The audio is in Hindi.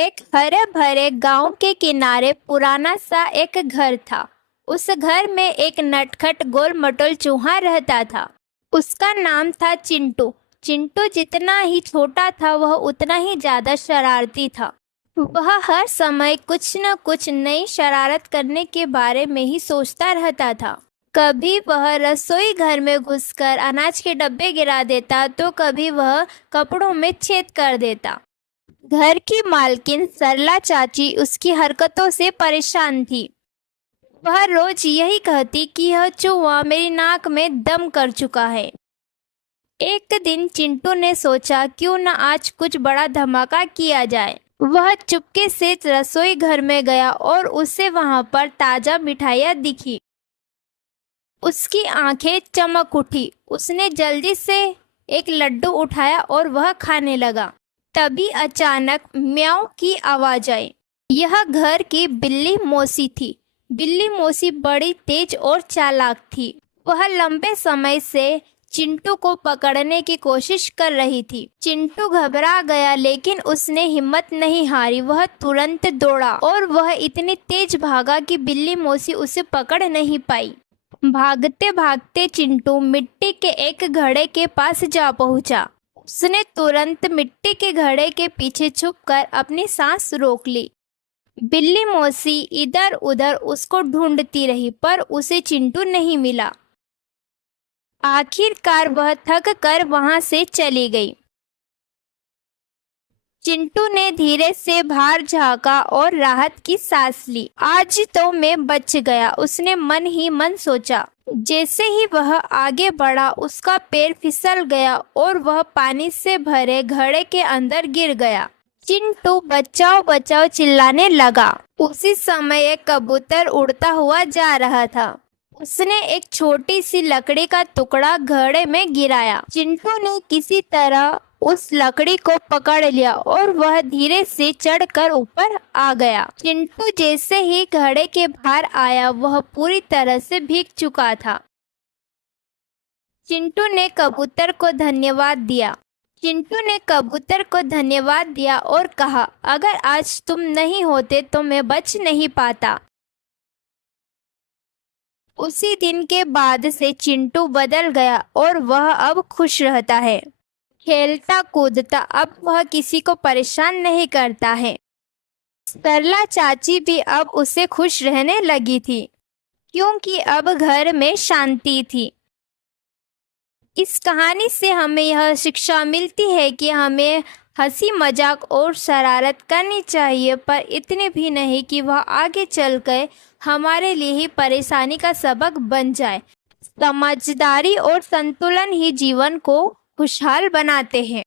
एक हरे भरे गांव के किनारे पुराना सा एक घर था। उस घर में एक नटखट गोल मटोल चूहा रहता था। उसका नाम था चिंटू। चिंटू जितना ही छोटा था वह उतना ही ज्यादा शरारती था। वह हर समय कुछ न कुछ नई शरारत करने के बारे में ही सोचता रहता था। कभी वह रसोई घर में घुसकर अनाज के डब्बे गिरा देता तो कभी वह कपड़ों में छेद कर देता। घर की मालकिन सरला चाची उसकी हरकतों से परेशान थी। वह रोज यही कहती कि यह चूहा मेरी नाक में दम कर चुका है। एक दिन चिंटू ने सोचा क्यों न आज कुछ बड़ा धमाका किया जाए। वह चुपके से रसोई घर में गया और उसे वहां पर ताजा मिठाइयाँ दिखी। उसकी आंखें चमक उठी। उसने जल्दी से एक लड्डू उठाया और वह खाने लगा। तभी अचानक म्याऊं की आवाज आई। यह घर की बिल्ली मौसी थी। बिल्ली मौसी बड़ी तेज और चालाक थी। वह लंबे समय से चिंटू को पकड़ने की कोशिश कर रही थी। चिंटू घबरा गया लेकिन उसने हिम्मत नहीं हारी। वह तुरंत दौड़ा और वह इतनी तेज भागा कि बिल्ली मौसी उसे पकड़ नहीं पाई। भागते भागते चिंटू मिट्टी के एक घड़े के पास जा पहुंचा। उसने तुरंत मिट्टी के घड़े के पीछे छुपकर अपनी सांस रोक ली। बिल्ली मौसी इधर उधर उसको ढूंढती रही पर उसे चिंटू नहीं मिला। आखिरकार वह थक कर वहां से चली गई। चिंटू ने धीरे से बाहर झांका और राहत की सांस ली। आज तो मैं बच गया, उसने मन ही मन सोचा। जैसे ही वह आगे बढ़ा उसका पैर फिसल गया और वह पानी से भरे घड़े के अंदर गिर गया। चिंटू बचाओ बचाओ चिल्लाने लगा। उसी समय एक कबूतर उड़ता हुआ जा रहा था। उसने एक छोटी सी लकड़ी का टुकड़ा घड़े में गिराया। चिंटू ने किसी तरह उस लकड़ी को पकड़ लिया और वह धीरे से चढ़कर ऊपर आ गया। चिंटू जैसे ही घड़े के बाहर आया वह पूरी तरह से भीग चुका था। चिंटू ने कबूतर को धन्यवाद दिया। चिंटू ने कबूतर को धन्यवाद दिया और कहा, अगर आज तुम नहीं होते तो मैं बच नहीं पाता। उसी दिन के बाद से चिंटू बदल गया और वह अब खुश रहता है। खेलता कूदता, अब वह किसी को परेशान नहीं करता है। सरला चाची भी अब उसे खुश रहने लगी थी क्योंकि अब घर में शांति थी। इस कहानी से हमें यह शिक्षा मिलती है कि हमें हंसी मजाक और शरारत करनी चाहिए, पर इतने भी नहीं कि वह आगे चलकर हमारे लिए ही परेशानी का सबक बन जाए। समझदारी और संतुलन ही जीवन को खुशहाल बनाते हैं।